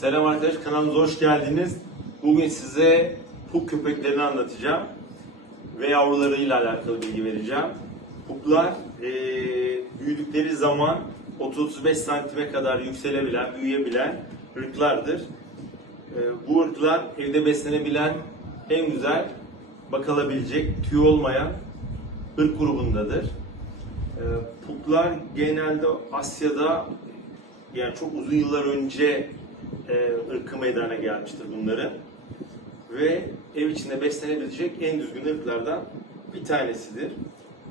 Selam arkadaşlar, kanalımıza hoş geldiniz. Bugün size puk köpeklerini anlatacağım ve yavrularıyla alakalı bilgi vereceğim. Puklar eee, büyüdükleri zaman 30-35 santime kadar yükselebilen, büyüyebilen ırklardır. Eee, bu ırklar evde beslenebilen en güzel bakılabilecek, tüy olmayan ırk grubundadır. Eee, Puklar genelde Asya'da yani çok uzun yıllar önce e, ırkı meydana gelmiştir bunların. Ve ev içinde beslenebilecek en düzgün ırklardan bir tanesidir.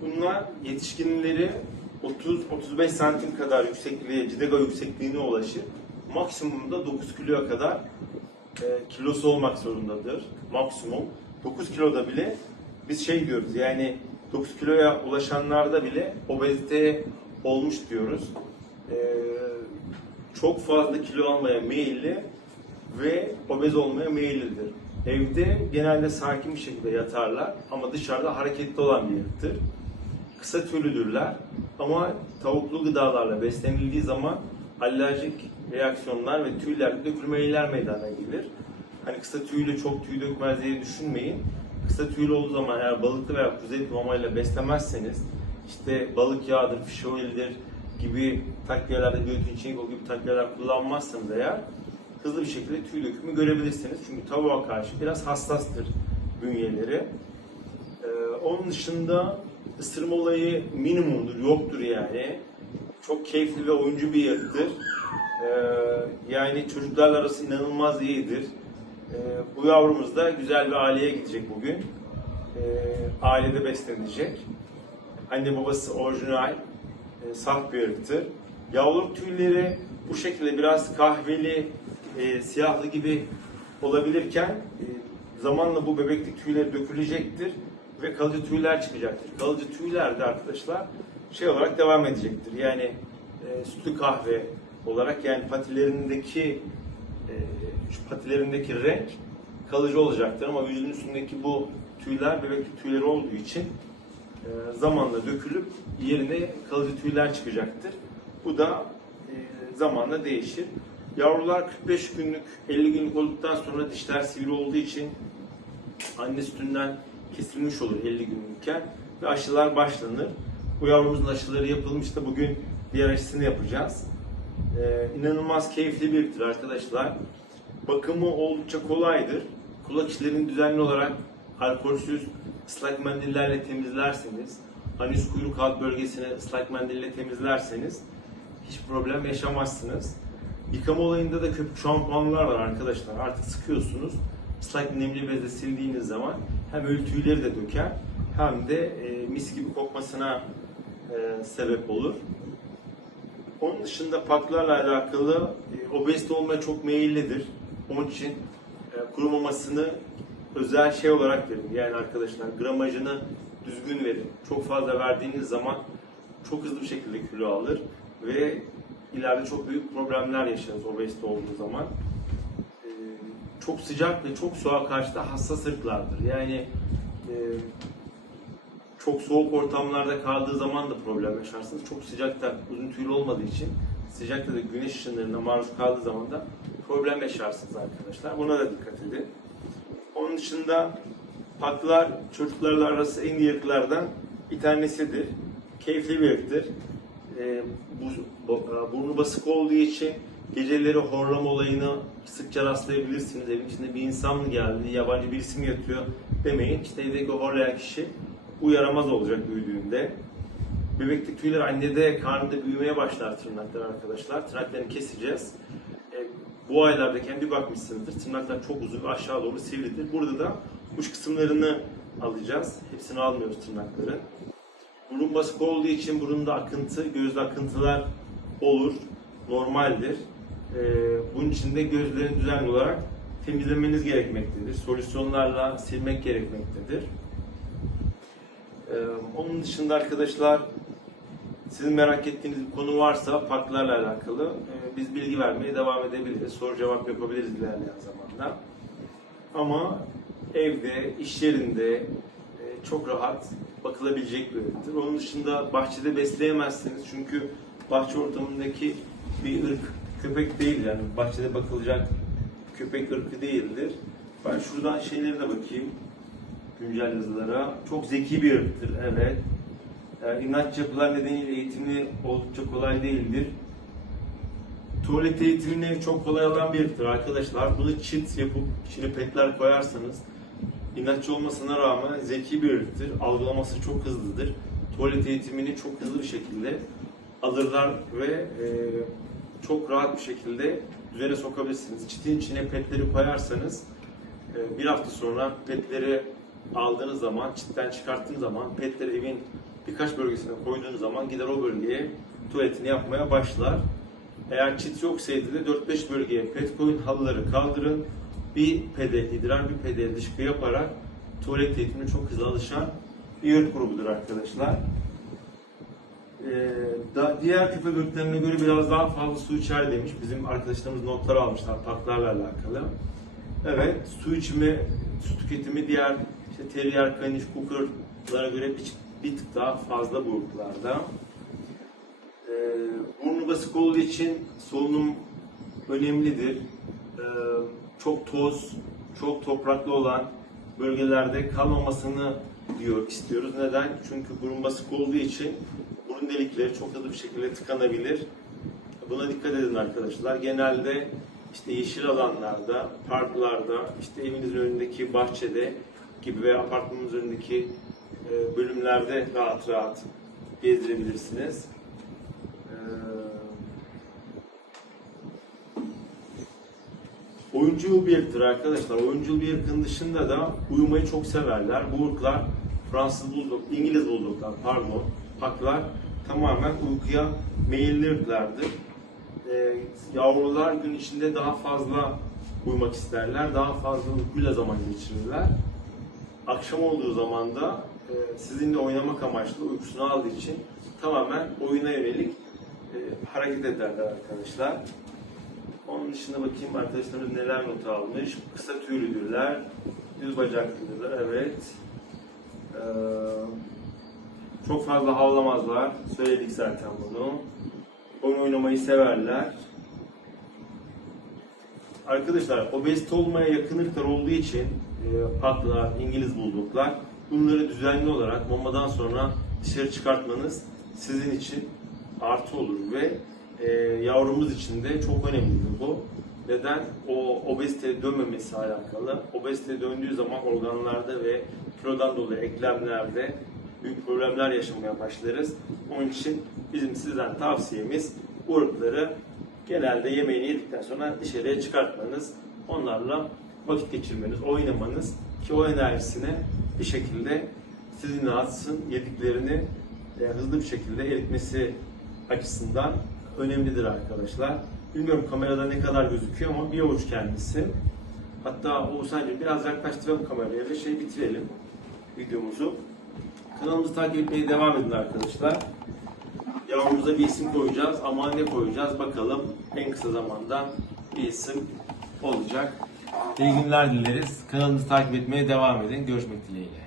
Bunlar yetişkinleri 30-35 santim kadar yüksekliğe, cidega yüksekliğine ulaşır. Maksimumda 9 kiloya kadar e, kilosu olmak zorundadır. Maksimum. 9 kiloda bile biz şey diyoruz yani 9 kiloya ulaşanlarda bile obezite olmuş diyoruz. E, çok fazla kilo almaya meyilli ve obez olmaya meyillidir. Evde genelde sakin bir şekilde yatarlar ama dışarıda hareketli olan bir ırktır. Kısa tüylüdürler ama tavuklu gıdalarla beslenildiği zaman alerjik reaksiyonlar ve tüylerde dökülme eğiler meydana gelir. Hani kısa tüylü çok tüy dökmez diye düşünmeyin. Kısa tüylü olduğu zaman eğer balıklı veya kuzu eti mamayla beslemezseniz işte balık yağıdır, fish oil'dir gibi takviyelerde biotin çelik o gibi takviyeler kullanmazsanız eğer hızlı bir şekilde tüy dökümü görebilirsiniz. Çünkü tavuğa karşı biraz hassastır bünyeleri. Ee, onun dışında ısırma olayı minimumdur, yoktur yani. Çok keyifli ve oyuncu bir ırktır. Ee, yani çocuklarla arası inanılmaz iyidir. Ee, bu yavrumuz da güzel bir aileye gidecek bugün. Ee, ailede beslenecek. Anne babası orijinal, e, saf bir ırktır. Yavruluk tüyleri bu şekilde biraz kahveli, e, siyahlı gibi olabilirken e, zamanla bu bebeklik tüyleri dökülecektir ve kalıcı tüyler çıkacaktır. Kalıcı tüyler de arkadaşlar şey olarak devam edecektir. Yani e, sütlü kahve olarak yani patilerindeki e, şu patilerindeki renk kalıcı olacaktır ama vücudun üstündeki bu tüyler bebeklik tüyleri olduğu için zamanla dökülüp yerine kalıcı tüyler çıkacaktır. Bu da e, zamanla değişir. Yavrular 45 günlük, 50 günlük olduktan sonra dişler sivri olduğu için anne sütünden kesilmiş olur 50 günlükken ve aşılar başlanır. Bu yavrumuzun aşıları yapılmıştı. Bugün diğer aşısını yapacağız. Ee, inanılmaz keyifli bir arkadaşlar. Bakımı oldukça kolaydır. Kulak içlerini düzenli olarak alkolsüz ıslak mendillerle temizlerseniz, anüs kuyruk alt bölgesini ıslak mendille temizlerseniz hiç problem yaşamazsınız. Yıkama olayında da köpük şampuanlar var arkadaşlar. Artık sıkıyorsunuz. Islak nemli bezle sildiğiniz zaman hem ölü tüyleri de döker hem de e, mis gibi kokmasına e, sebep olur. Onun dışında paklarla alakalı e, obezite olmaya çok meyillidir. Onun için e, kuru mamasını özel şey olarak verin. Yani arkadaşlar gramajını düzgün verin. Çok fazla verdiğiniz zaman çok hızlı bir şekilde kilo alır ve ileride çok büyük problemler yaşarız obezite olduğu zaman. E, çok sıcak ve çok soğuğa karşı da hassas ırklardır. Yani e, çok soğuk ortamlarda kaldığı zaman da problem yaşarsınız. Çok sıcakta uzun tüylü olmadığı için sıcakta da güneş ışınlarına maruz kaldığı zaman da problem yaşarsınız arkadaşlar. Buna da dikkat edin. Onun dışında paklar çocuklarla arası en iyi ırklardan bir tanesidir. Keyifli bir ırktır. Ee, bu, bu- burnu basık olduğu için geceleri horlama olayını sıkça rastlayabilirsiniz. Evin içinde bir insan mı geldi, yabancı birisi mi yatıyor demeyin. İşte evdeki horlayan kişi bu yaramaz olacak büyüdüğünde. Bebeklik tüyler annede karnında büyümeye başlar tırnaklar arkadaşlar. Tırnaklarını keseceğiz. Bu aylarda kendi bakmışsınızdır. Tırnaklar çok uzun ve aşağı doğru sivridir. Burada da uç kısımlarını alacağız. Hepsini almıyoruz tırnakların. Burun basık olduğu için burunda akıntı, gözde akıntılar olur. Normaldir. E, bunun için de gözlerini düzenli olarak temizlemeniz gerekmektedir. Solüsyonlarla silmek gerekmektedir. Ee, onun dışında arkadaşlar sizin merak ettiğiniz bir konu varsa parklarla alakalı e, biz bilgi vermeye devam edebiliriz. Soru cevap yapabiliriz ilerleyen zamanda. Ama evde, iş yerinde e, çok rahat bakılabilecek bir üründür. Onun dışında bahçede besleyemezsiniz çünkü bahçe ortamındaki bir ırk köpek değil yani bahçede bakılacak köpek ırkı değildir. Ben şuradan şeylere de bakayım. Güncel yazılara. Çok zeki bir ırktır evet. İnatçı yapılar nedeniyle eğitimi oldukça kolay değildir. Tuvalet eğitimini çok kolay alan bir ırktır arkadaşlar. Bunu çit yapıp içine petler koyarsanız inatçı olmasına rağmen zeki bir ırktır. Algılaması çok hızlıdır. Tuvalet eğitimini çok hızlı bir şekilde alırlar ve e, çok rahat bir şekilde düzene sokabilirsiniz. Çitin içine petleri koyarsanız e, bir hafta sonra petleri aldığınız zaman, çitten çıkarttığınız zaman petleri evin birkaç bölgesine koyduğunuz zaman gider o bölgeye tuvaletini yapmaya başlar. Eğer çit yoksaydı da 4-5 bölgeye pet koyun, halıları kaldırın. Bir pede idrar, bir pede dışkı yaparak tuvalet eğitimine çok hızlı alışan bir ırk grubudur arkadaşlar. Ee, da, diğer köpek ırklarına göre biraz daha fazla su içer demiş. Bizim arkadaşlarımız notlar almışlar paklarla alakalı. Evet, su içimi, su tüketimi diğer işte terrier, kaniş, cooker'lara göre bir, bir tık daha fazla bu ırklarda. Ee, burnu basık olduğu için solunum önemlidir. Ee, çok toz, çok topraklı olan bölgelerde kalmamasını diyor istiyoruz. Neden? Çünkü burun basık olduğu için burun delikleri çok hızlı bir şekilde tıkanabilir. Buna dikkat edin arkadaşlar. Genelde işte yeşil alanlarda, parklarda, işte evinizin önündeki bahçede gibi veya apartmanınızın önündeki e, bölümlerde rahat rahat gezdirebilirsiniz. Ee, Oyuncul bir ırktır arkadaşlar. Oyuncul bir ırkın dışında da uyumayı çok severler. Bu ırklar Fransız buldog, İngiliz buldoglar pardon, paklar tamamen uykuya meyilli ırklardır. Ee, yavrular gün içinde daha fazla uyumak isterler, daha fazla uykuyla zaman geçirirler. Akşam olduğu zaman da e, sizinle oynamak amaçlı uykusunu aldığı için tamamen oyuna yönelik e, hareket ederler arkadaşlar. Onun dışında bakayım arkadaşlarımız neler not almış. Kısa tüylüdürler, düz bacaklıdırlar, evet. Ee, çok fazla havlamazlar, söyledik zaten bunu. Oyun oynamayı severler. Arkadaşlar obezite olmaya yakın ırklar olduğu için e, patlar, İngiliz bulduklar bunları düzenli olarak mamadan sonra dışarı çıkartmanız sizin için artı olur ve e, yavrumuz için de çok önemlidir bu. Neden? O obeziteye dönmemesi alakalı. Obeziteye döndüğü zaman organlarda ve kilodan dolayı eklemlerde büyük problemler yaşamaya başlarız. Onun için bizim sizden tavsiyemiz ırkları genelde yemeğini yedikten sonra dışarıya çıkartmanız, onlarla vakit geçirmeniz, oynamanız ki o enerjisini bir şekilde sizinle atsın, yediklerini e, hızlı bir şekilde eritmesi açısından önemlidir arkadaşlar. Bilmiyorum kamerada ne kadar gözüküyor ama bir avuç kendisi. Hatta Oğuzhan'cığım biraz yaklaştıralım kameraya ve şey bitirelim videomuzu. Kanalımızı takip etmeye devam edin arkadaşlar. Yavrumuza bir isim koyacağız ama ne koyacağız bakalım en kısa zamanda bir isim olacak. İyi günler dileriz. Kanalımızı takip etmeye devam edin. Görüşmek dileğiyle.